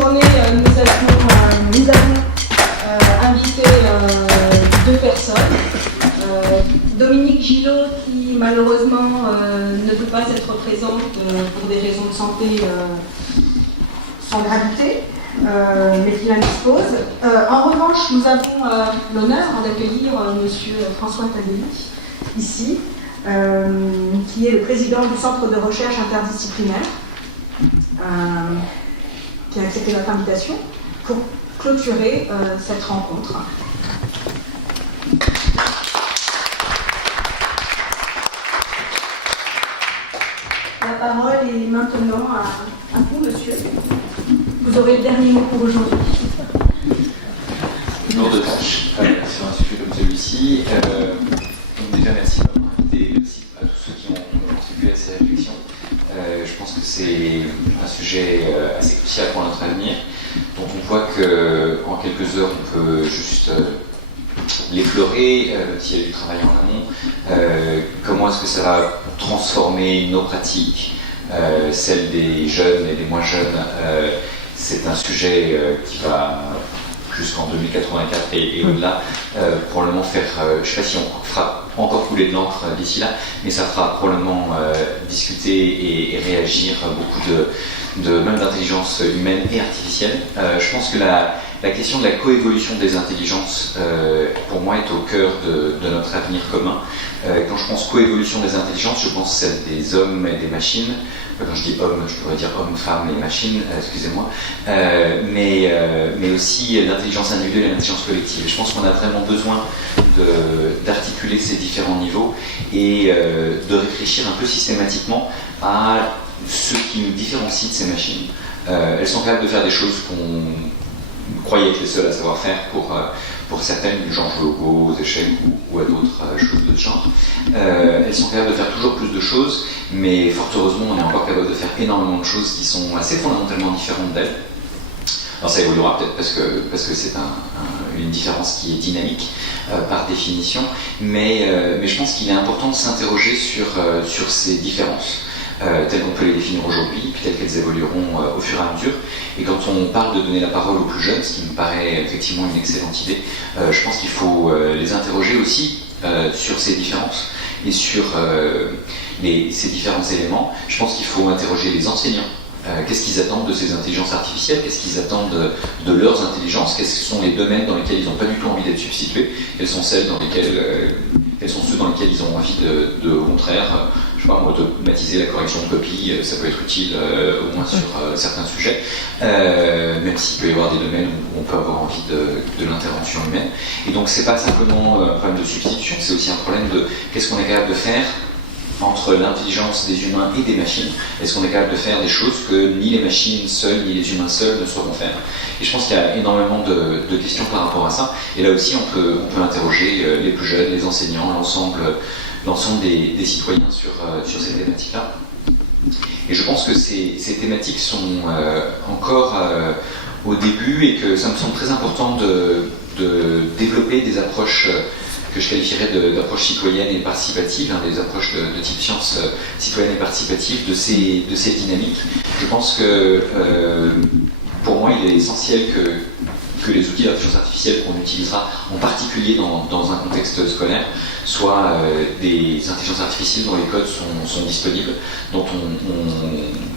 journée, nous avons invité deux personnes. Dominique Gillot, qui malheureusement ne peut pas être présente pour des raisons de santé sans gravité, mais qui indispose. En revanche, nous avons l'honneur d'accueillir monsieur François Tadelli, ici, qui est le président du Centre de recherche interdisciplinaire, qui a accepté notre invitation pour clôturer cette rencontre. La parole est maintenant à vous, monsieur. Vous aurez le dernier mot pour aujourd'hui. Lourde tâche sur un sujet comme celui-ci. Donc déjà, merci de m'avoir invité, merci à tous ceux qui ont contribué à ces réflexions. Je pense que c'est un sujet assez crucial pour notre avenir, dont on voit qu'en quelques heures, on peut juste l'effleurer, s'il y a du travail en amont. Comment est-ce que ça va transformer nos pratiques, celles des jeunes et des moins jeunes. C'est un sujet qui va jusqu'en 2084 et au-delà, probablement faire, je ne sais pas si on fera encore couler de l'encre d'ici là, mais ça fera probablement discuter et réagir beaucoup même d'intelligence humaine et artificielle. Je pense que la question de la coévolution des intelligences, pour moi, est au cœur de notre avenir commun. Quand je pense coévolution des intelligences, je pense celle des hommes et des machines. Quand je dis hommes, je pourrais dire hommes, femmes et machines, excusez-moi. Mais aussi l'intelligence individuelle et l'intelligence collective. Et je pense qu'on a vraiment besoin d'articuler ces différents niveaux et de réfléchir un peu systématiquement à ce qui nous différencie de ces machines. Elles sont capables de faire des choses qu'on croyait être les seuls à savoir faire pour certaines, du genre jouer au Go, aux échecs ou à d'autres choses de ce genre. Elles sont capables de faire toujours plus de choses, mais fort heureusement, on est encore capable de faire énormément de choses qui sont assez fondamentalement différentes d'elles. Alors ça évoluera peut-être parce que c'est une différence qui est dynamique par définition, mais je pense qu'il est important de s'interroger sur ces différences. Telles qu'on peut les définir aujourd'hui, puis telles qu'elles évolueront au fur et à mesure. Et quand on parle de donner la parole aux plus jeunes, ce qui me paraît effectivement une excellente idée, je pense qu'il faut les interroger aussi sur ces différences et sur ces différents éléments. Je pense qu'il faut interroger les enseignants. Qu'est-ce qu'ils attendent de ces intelligences artificielles? Qu'est-ce qu'ils attendent de leurs intelligences? Quels sont les domaines dans lesquels ils n'ont pas du tout envie d'être substitués? Quels sont ceux dans lesquels ils ont envie au contraire, je sais pas, automatiser la correction de copie, ça peut être utile au moins sur certains sujets, même s'il peut y avoir des domaines où on peut avoir envie de l'intervention humaine. Et donc c'est pas simplement un problème de substitution, c'est aussi un problème de qu'est-ce qu'on est capable de faire entre l'intelligence des humains et des machines. Est-ce qu'on est capable de faire des choses que ni les machines seules, ni les humains seuls ne sauront faire? Et je pense qu'il y a énormément de questions par rapport à ça. Et là aussi, on peut interroger les plus jeunes, les enseignants, l'ensemble des citoyens sur ces thématiques-là. Et je pense que ces thématiques sont encore au début et que ça me semble très important de développer des approches que je qualifierais d'approches citoyennes et participatives, des approches de type sciences citoyennes et participatives de ces dynamiques. Je pense que pour moi, il est essentiel que les outils d'intelligence artificielle qu'on utilisera, en particulier dans un contexte scolaire, soient des intelligences artificielles dont les codes sont disponibles, dont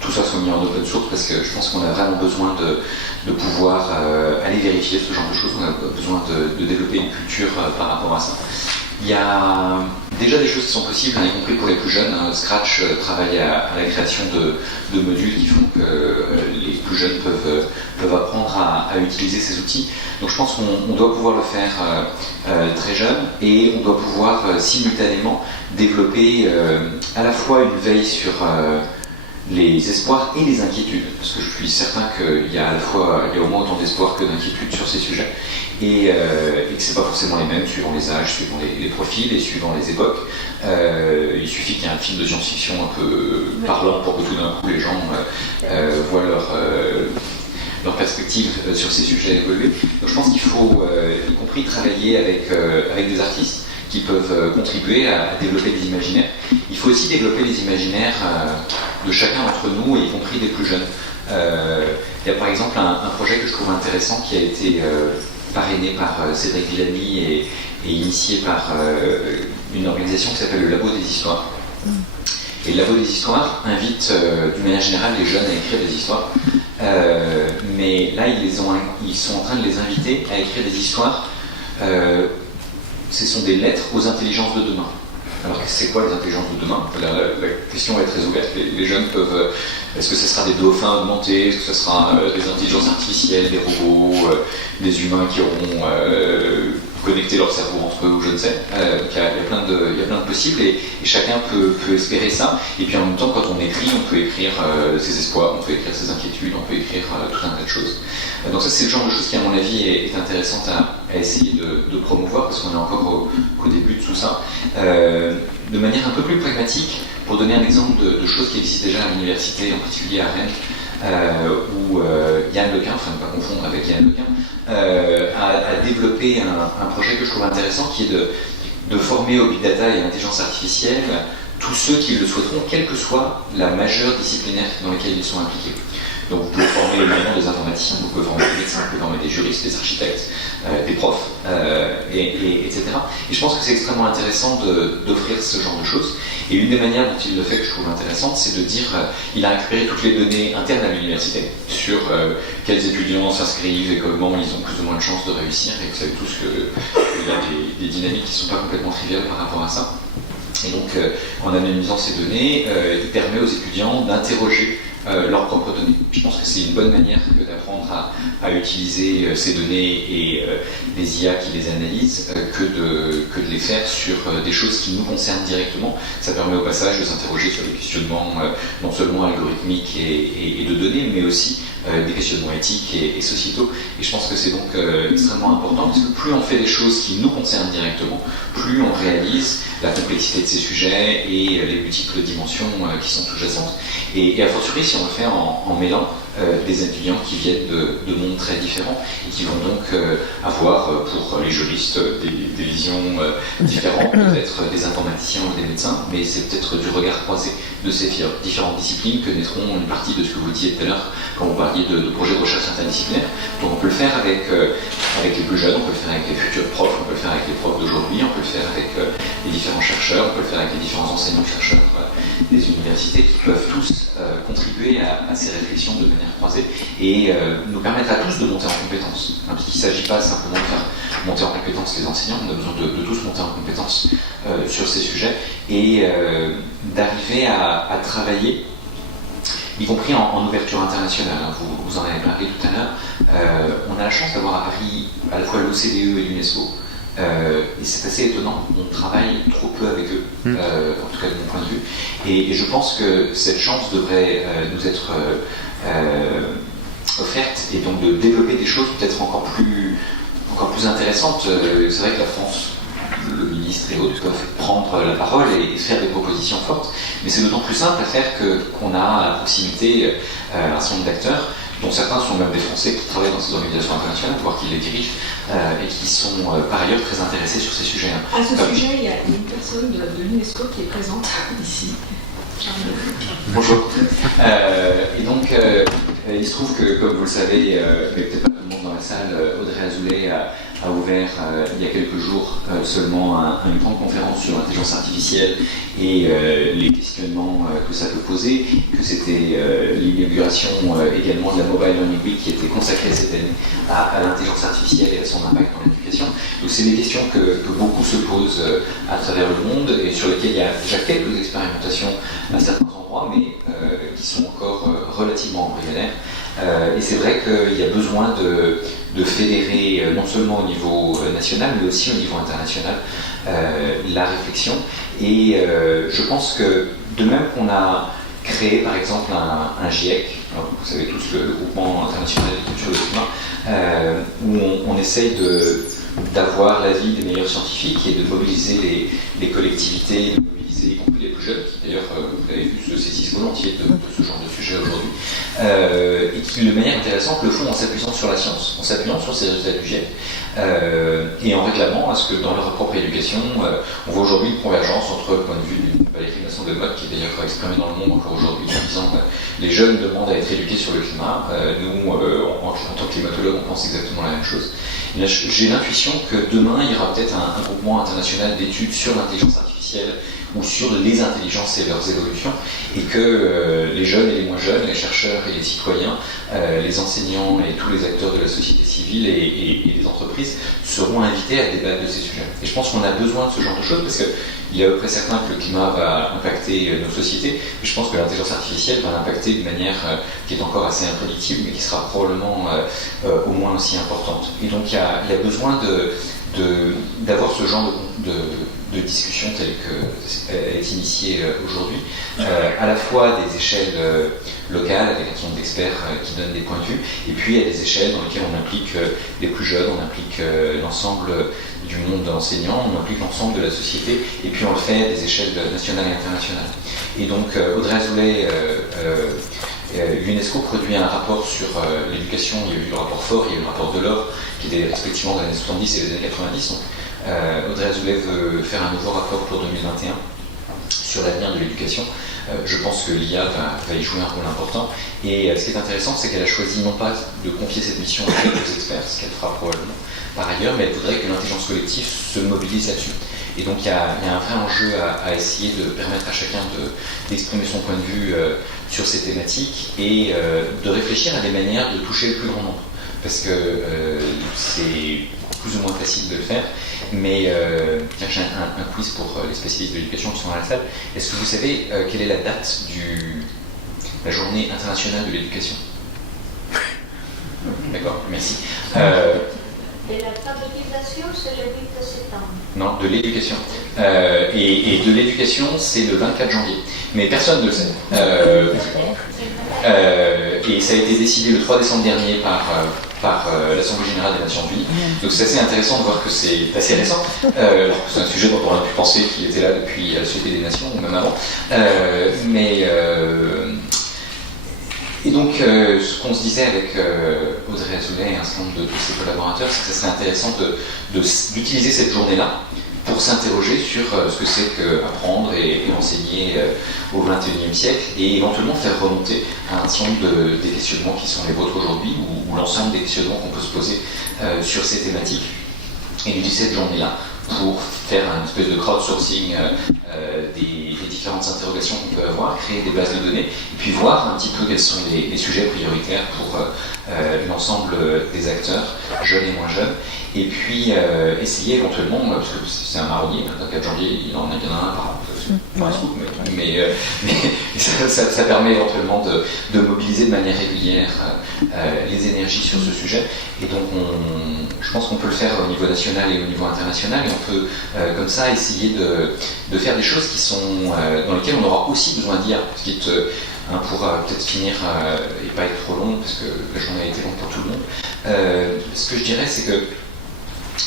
tout ça soit mis en open source, parce que je pense qu'on a vraiment besoin de pouvoir aller vérifier ce genre de choses. On a besoin de développer une culture par rapport à ça. Il y a déjà des choses qui sont possibles, y compris pour les plus jeunes. Scratch travaille à la création de modules qui font que les plus jeunes peuvent apprendre à utiliser ces outils. Donc je pense qu'on doit pouvoir le faire très jeune et on doit pouvoir simultanément développer à la fois une veille sur les espoirs et les inquiétudes, parce que je suis certain qu'il y a au moins autant d'espoirs que d'inquiétudes sur ces sujets, et que c'est pas forcément les mêmes suivant les âges, suivant les profils et suivant les époques. Il suffit qu'il y ait un film de science-fiction un peu parlant pour que tout d'un coup les gens voient leur perspective sur ces sujets évoluer. Donc je pense qu'il faut, y compris, travailler avec des artistes qui peuvent contribuer à développer des imaginaires. Il faut aussi développer les imaginaires de chacun d'entre nous, y compris des plus jeunes. Il y a par exemple un projet que je trouve intéressant qui a été parrainé par Cédric Villani et initié par une organisation qui s'appelle le Labo des Histoires. Et le Labo des Histoires invite d'une manière générale les jeunes à écrire des histoires, mais là ils sont en train de les inviter à écrire des histoires. Ce sont des lettres aux intelligences de demain. Alors c'est quoi les intelligences de demain? La question est très ouverte. Les jeunes peuvent... Est-ce que ce sera des dauphins augmentés? Est-ce que ce sera des intelligences artificielles, des robots, des humains qui auront connecté leur cerveau entre eux, ou je ne sais. Il y a plein de possibles et chacun peut espérer ça. Et puis en même temps, quand on écrit, on peut écrire ses espoirs, on peut écrire ses inquiétudes, on peut écrire tout un tas de choses. Donc ça, c'est le genre de choses qui, à mon avis, est intéressante à essayer de promouvoir, parce qu'on est encore au début de tout ça. De manière un peu plus pragmatique, pour donner un exemple de choses qui existent déjà à l'université, en particulier à Rennes, où Yann Lequin, enfin ne pas confondre avec Yann Lequin, a développé un projet que je trouve intéressant, qui est de former au big data et à l'intelligence artificielle tous ceux qui le souhaiteront, quelle que soit la majeure disciplinaire dans laquelle ils sont impliqués. Donc vous pouvez former évidemment des informaticiens, vous pouvez former des médecins, vous pouvez former des juristes, des architectes, des profs, etc. Et je pense que c'est extrêmement intéressant d'offrir ce genre de choses. Et une des manières dont il le fait, que je trouve intéressante, c'est de dire il a récupéré toutes les données internes à l'université sur quels étudiants s'inscrivent et comment ils ont plus ou moins de chances de réussir. Et vous savez tous qu'il y a des dynamiques qui ne sont pas complètement triviales par rapport à ça. Et donc, en anonymisant ces données, il permet aux étudiants d'interroger leurs propres données. Je pense que c'est une bonne manière que d'apprendre à utiliser ces données et les IA qui les analysent que de les faire sur des choses qui nous concernent directement. Ça permet au passage de s'interroger sur des questionnements non seulement algorithmiques et de données, mais aussi des questionnements éthiques et sociétaux. Et je pense que c'est donc extrêmement important, parce que plus on fait des choses qui nous concernent directement, plus on réalise la complexité de ces sujets et les multiples dimensions qui sont sous-jacentes. Et a fortiori, si on le fait en mêlant des étudiants qui viennent de mondes très différents et qui vont donc avoir pour les juristes des visions différentes, peut-être des informaticiens ou des médecins, mais c'est peut-être du regard croisé de ces différentes disciplines que naîtront une partie de ce que vous disiez tout à l'heure quand vous parliez de projets de recherche interdisciplinaire. Donc on peut le faire avec les plus jeunes, on peut le faire avec les futurs profs, on peut le faire avec les profs d'aujourd'hui, on peut le faire avec les différents chercheurs, on peut le faire avec les différents enseignants-chercheurs des universités qui peuvent tous contribuer à ces réflexions de manière croisée et nous permettre à tous de monter en compétences. Parce qu'il ne s'agit pas simplement de faire monter en compétences les enseignants, on a besoin de tous monter en compétences sur ces sujets et d'arriver à travailler, y compris en ouverture internationale. Vous en avez parlé tout à l'heure. On a la chance d'avoir à Paris à la fois l'OCDE et l'UNESCO. Et c'est assez étonnant, on travaille trop peu avec eux, en tout cas de mon point de vue. Et je pense que cette chance devrait nous être offerte, et donc de développer des choses peut-être encore plus intéressantes. C'est vrai que la France, le ministre et autres peuvent prendre la parole et faire des propositions fortes, mais c'est d'autant plus simple à faire qu'on a à proximité un certain nombre d'acteurs, dont certains sont même des Français qui travaillent dans ces organisations internationales, voire qui les dirigent, et qui sont par ailleurs très intéressés sur ces sujets. À ce sujet, il y a une personne de l'UNESCO qui est présente ici. Bonjour. Et donc, il se trouve que, comme vous le savez, mais peut-être pas tout le monde dans la salle, Audrey Azoulay a ouvert il y a quelques jours seulement une grande conférence sur l'intelligence artificielle et les questionnements que ça peut poser, que c'était l'inauguration également de la Mobile Learning Week qui était consacrée cette année à l'intelligence artificielle et à son impact dans l'éducation. Donc c'est des questions que beaucoup se posent à travers le monde et sur lesquelles il y a déjà quelques expérimentations à certains endroits, mais qui sont encore relativement embryonnaires. Et c'est vrai qu'il y a besoin de fédérer, non seulement au niveau national, mais aussi au niveau international, la réflexion. Et je pense que, de même qu'on a créé par exemple un GIEC, alors, vous savez tous le groupement international d'études sur le climat, où on essaye d'avoir l'avis des meilleurs scientifiques et de mobiliser les collectivités, de mobiliser mobiliser, y compris les plus jeunes, qui d'ailleurs, vous avez vu, se saisissent volontiers de ce genre de sujet aujourd'hui, et qui, de manière intéressante, le font en s'appuyant sur la science, en s'appuyant sur ces résultats du GIEC, et en réclamant à ce que dans leur propre éducation, on voit aujourd'hui une convergence entre le point de vue d'une Valérie Masson-Delmotte, qui est d'ailleurs exprimée dans le monde encore aujourd'hui, en disant les jeunes demandent à être éduqués sur le climat, nous, en tant que climatologues, on pense exactement la même chose. J'ai l'intuition que demain, il y aura peut-être un groupement international d'études sur l'intelligence artificielle ou sur les intelligences et leurs évolutions, et que les jeunes et les moins jeunes, les chercheurs et les citoyens, les enseignants et tous les acteurs de la société civile et des entreprises seront invités à débattre de ces sujets. Et je pense qu'on a besoin de ce genre de choses, parce qu'il est à peu près certain que le climat va impacter nos sociétés, mais je pense que l'intelligence artificielle va l'impacter d'une manière qui est encore assez imprédictible, mais qui sera probablement au moins aussi importante. Et donc il y a besoin d'avoir ce genre de discussion telle qu'elle est initiée aujourd'hui, à la fois des échelles locales, avec un certain nombre d'experts qui donnent des points de vue, et puis à des échelles dans lesquelles on implique les plus jeunes, on implique l'ensemble du monde enseignant, on implique l'ensemble de la société, et puis on le fait à des échelles nationales et internationales. Et donc Audrey Azoulay, l'UNESCO produit un rapport sur l'éducation. Il y a eu le rapport Faure, il y a eu le rapport Delors, qui était respectivement des années 70 et des années 90. Donc, Audrey Azoulay veut faire un nouveau rapport pour 2021 sur l'avenir de l'éducation. Je pense que l'IA va y jouer un rôle important. Et ce qui est intéressant, c'est qu'elle a choisi non pas de confier cette mission aux experts, ce qu'elle fera probablement par ailleurs, mais elle voudrait que l'intelligence collective se mobilise là-dessus. Et donc il y a un vrai enjeu à essayer de permettre à chacun d'exprimer son point de vue sur ces thématiques et de réfléchir à des manières de toucher le plus grand nombre. Parce que c'est plus ou moins facile de le faire, mais j'ai un quiz pour les spécialistes de l'éducation qui sont dans la salle. Est-ce que vous savez quelle est la date de la journée internationale de l'éducation? D'accord, merci. De l'alphabétisation, c'est le 8 septembre. Non, de l'éducation. Et de l'éducation, c'est le 24 janvier. Mais personne ne le sait. Et ça a été décidé le 3 décembre dernier par l'Assemblée Générale des Nations Unies. Donc c'est assez intéressant de voir que c'est assez récent. C'est un sujet dont on a pu penser qu'il était là depuis la Société des Nations, ou même avant. Et donc, ce qu'on se disait avec Audrey Azoulay et un certain nombre de ses collaborateurs, c'est que ça serait intéressant d'utiliser cette journée-là pour s'interroger sur ce que c'est qu'apprendre et enseigner au XXIe siècle, et éventuellement faire remonter un certain nombre des questionnements qui sont les vôtres aujourd'hui, ou l'ensemble des questionnements qu'on peut se poser sur ces thématiques, et d'utiliser cette journée-là pour faire une espèce de crowdsourcing des différentes interrogations qu'on peut avoir, créer des bases de données, et puis voir un petit peu quels sont les sujets prioritaires pour l'ensemble des acteurs, jeunes et moins jeunes, et puis essayer éventuellement, parce que c'est un marronnier, le 4 janvier, il en a bien un par mais ça permet éventuellement de mobiliser de manière régulière les énergies sur ce sujet, et donc je pense qu'on peut le faire au niveau national et au niveau international, et on peut comme ça essayer de faire des choses qui sont dans lesquelles on aura aussi besoin d'IA, ce qui est pour peut-être finir et pas être trop long, parce que la journée a été longue pour tout le monde. Ce que je dirais, c'est que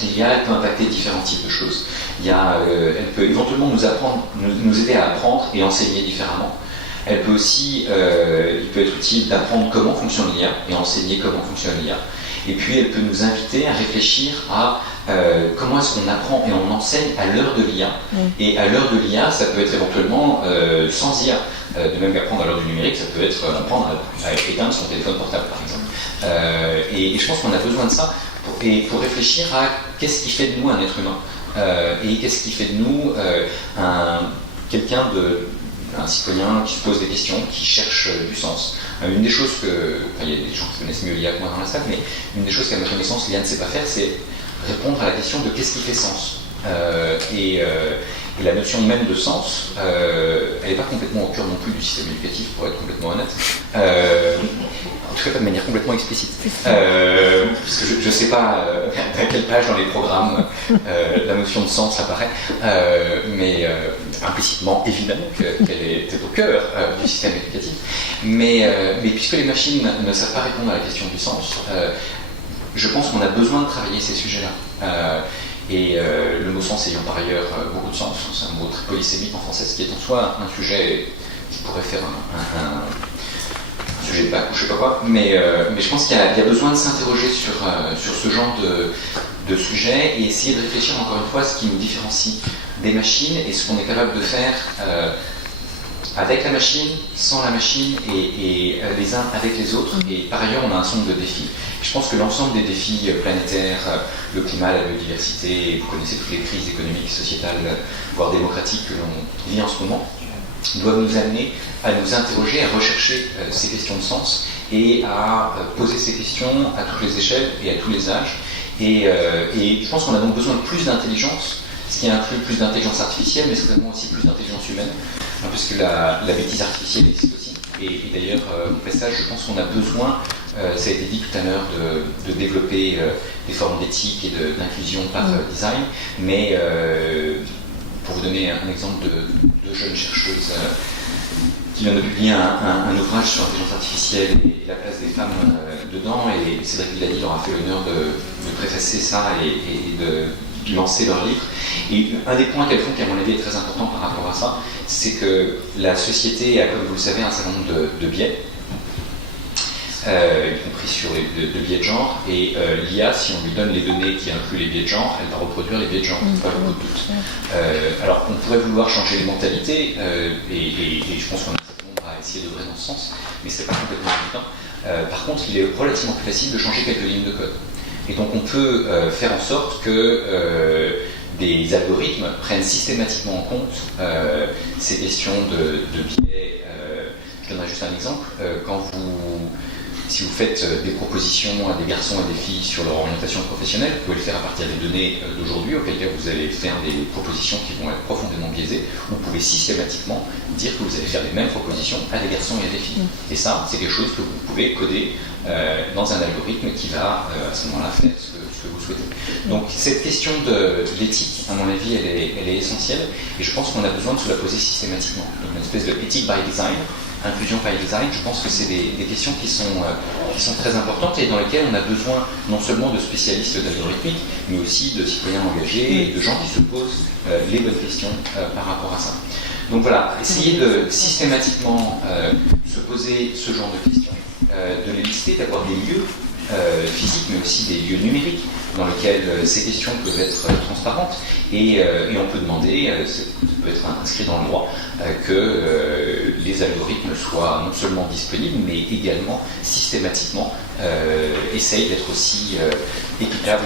l'IA, elle peut impacter différents types de choses. Elle peut éventuellement nous aider à apprendre et enseigner différemment. Elle peut aussi, il peut être utile d'apprendre comment fonctionne l'IA et enseigner comment fonctionne l'IA. Et puis elle peut nous inviter à réfléchir à comment est-ce qu'on apprend et on enseigne à l'heure de l'IA. Et à l'heure de l'IA, ça peut être éventuellement sans IA. De même qu'apprendre à l'heure du numérique, ça peut être apprendre à éteindre son téléphone portable, par exemple. Et je pense qu'on a besoin de ça pour réfléchir à qu'est-ce qui fait de nous un être humain, et qu'est-ce qui fait de nous un citoyen qui se pose des questions, qui cherche du sens. Une des choses il y a des gens qui connaissent mieux l'IA que moi dans la salle, mais une des choses qu'à ma connaissance l'IA ne sait pas faire, c'est répondre à la question de qu'est-ce qui fait sens. Et la notion même de sens, elle n'est pas complètement au cœur non plus du système éducatif, pour être complètement honnête. En tout cas, pas de manière complètement explicite. Parce que je ne sais pas à quelle page dans les programmes la notion de sens apparaît, mais implicitement, évidemment, qu'elle est au cœur du système éducatif. Mais puisque les machines ne savent pas répondre à la question du sens, je pense qu'on a besoin de travailler ces sujets-là. Et le mot sens ayant par ailleurs beaucoup de sens, c'est un mot très polysémique en français, ce qui est en soi un sujet qui pourrait faire un sujet de bac ou je sais pas quoi, mais je pense qu'il y a besoin de s'interroger sur ce genre de sujet et essayer de réfléchir encore une fois à ce qui nous différencie des machines et ce qu'on est capable de faire avec la machine, sans la machine et les uns avec les autres. Et par ailleurs, on a un certain nombre de défis. Je pense que l'ensemble des défis planétaires, le climat, la biodiversité, vous connaissez toutes les crises économiques, sociétales, voire démocratiques que l'on vit en ce moment, doivent nous amener à nous interroger, à rechercher ces questions de sens et à poser ces questions à toutes les échelles et à tous les âges. Et je pense qu'on a donc besoin de plus d'intelligence, ce qui inclut plus d'intelligence artificielle, mais certainement aussi plus d'intelligence humaine, puisque la bêtise artificielle existe aussi. Et d'ailleurs, au passage, je pense qu'on a besoin, ça a été dit tout à l'heure, de développer des formes d'éthique et d'inclusion par design, mais pour vous donner un exemple de jeunes chercheuses qui vient de publier un ouvrage sur l'intelligence artificielle et la place des femmes dedans, et Cédric Villani leur a fait l'honneur de préfacer ça et de lancer leur livre. Et un des points qu'elles font, qui à mon avis est très important par rapport à ça, c'est que la société a, comme vous le savez, un certain nombre de biais, y compris sur les biais de genre, et l'IA, si on lui donne les données qui incluent les biais de genre, elle va reproduire les biais de genre, pas beaucoup de doute. Alors on pourrait vouloir changer les mentalités, et je pense qu'on a un certain nombre à essayer d'œuvrer dans ce sens, mais c'est pas complètement évident. Par contre, il est relativement plus facile de changer quelques lignes de code. Et donc on peut faire en sorte que des algorithmes prennent systématiquement en compte ces questions de biais. Je donnerai juste un exemple. Si vous faites des propositions à des garçons et des filles sur leur orientation professionnelle, vous pouvez le faire à partir des données d'aujourd'hui, auquel cas vous allez faire des propositions qui vont être profondément biaisées. Vous pouvez systématiquement dire que vous allez faire les mêmes propositions à des garçons et à des filles. Et ça, c'est quelque chose que vous pouvez coder dans un algorithme qui va à ce moment-là faire ce que vous souhaitez. Donc cette question de l'éthique, à mon avis, elle est essentielle, et je pense qu'on a besoin de se la poser systématiquement. Donc une espèce de éthique by design, inclusion by design, je pense que c'est des questions qui sont très importantes et dans lesquelles on a besoin non seulement de spécialistes d'algorithmique, mais aussi de citoyens engagés et de gens qui se posent les bonnes questions par rapport à ça. Donc voilà, essayer de systématiquement se poser ce genre de questions, de les lister, d'avoir des lieux physiques, mais aussi des lieux numériques dans lesquels ces questions peuvent être transparentes, et on peut demander, ça peut être inscrit dans le droit, que les algorithmes soient non seulement disponibles, mais également systématiquement essayent d'être aussi équitables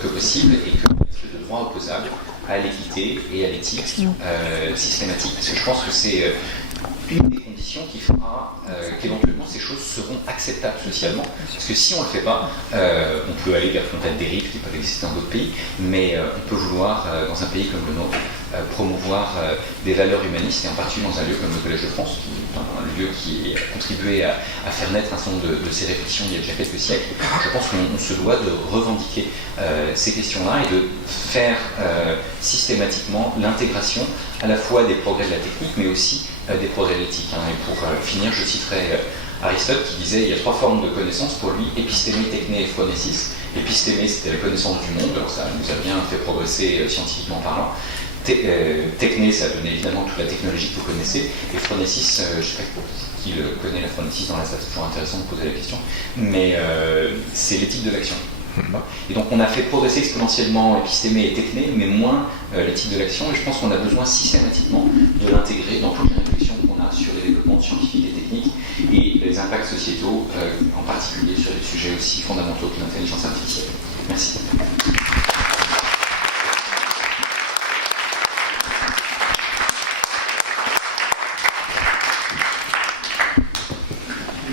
que possible, et que le droit opposable à l'équité et à l'éthique systématique, parce que je pense que c'est une des conditions qui fera qu'éventuellement ces choses seront acceptables socialement, parce que si on ne le fait pas, on peut aller vers peut-être des dérives qui peuvent exister dans d'autres pays, mais on peut vouloir, dans un pays comme le nôtre, promouvoir des valeurs humanistes, et en particulier dans un lieu comme le Collège de France, qui est un lieu qui a contribué à faire naître un certain nombre de ces réflexions il y a déjà quelques siècles. Je pense qu'on se doit de revendiquer ces questions-là et de faire systématiquement l'intégration à la fois des progrès de la technique, mais aussi des progrès de l'éthique. Et pour finir, je citerai Aristote qui disait il y a 3 formes de connaissance pour lui: épistémé, techné et phronésis. Épistémé, c'était la connaissance du monde, alors ça nous a bien fait progresser scientifiquement parlant. Techné, ça a donné évidemment toute la technologie que vous connaissez, et phronésis, je ne sais pas qui connaît la phronésis dans la salle, c'est toujours intéressant de poser la question, mais c'est l'éthique de l'action. Et donc on a fait progresser exponentiellement épistémé et techné, mais moins l'éthique de l'action, et je pense qu'on a besoin systématiquement de l'intégrer dans toutes les réflexions qu'on a sur les développements scientifiques et techniques et les impacts sociétaux, en particulier sur des sujets aussi fondamentaux que l'intelligence artificielle. Merci.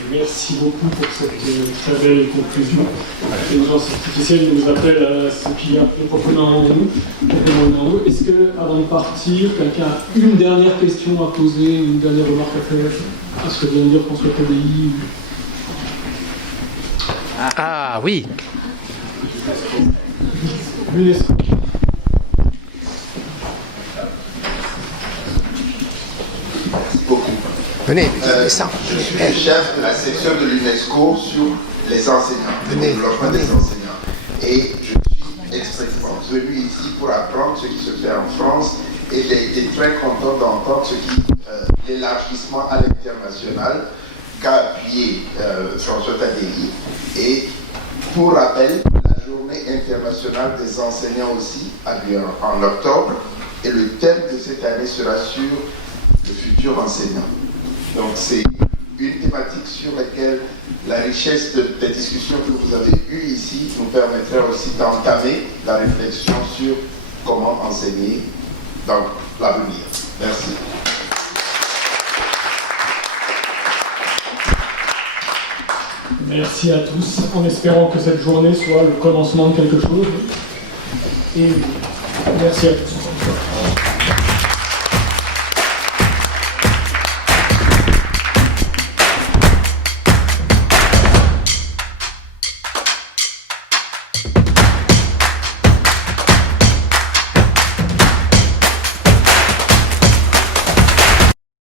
Merci beaucoup pour cette très belle conclusion. L'intelligence artificielle nous appelle à ce qu'il y a plus profondément en nous. Est-ce que, avant de partir, quelqu'un a une dernière question à poser, une dernière remarque à faire à ce que vient de dire François Tadei? Ah oui. l'UNESCO. Venez, ça. Je suis le chef de la section de l'UNESCO sur les enseignants, le développement des enseignants. Et je suis extrêmement venu ici pour apprendre ce qui se fait en France et j'ai été très content d'entendre l'élargissement à l'international qu'a appuyé François Tadei. Et pour rappel, la journée internationale des enseignants aussi a lieu en octobre et le thème de cette année sera sur le futur enseignant. Donc c'est une thématique sur laquelle la richesse des discussions que vous avez eues ici nous permettra aussi d'entamer la réflexion sur comment enseigner dans l'avenir. Merci. Merci à tous, en espérant que cette journée soit le commencement de quelque chose. Et merci à tous.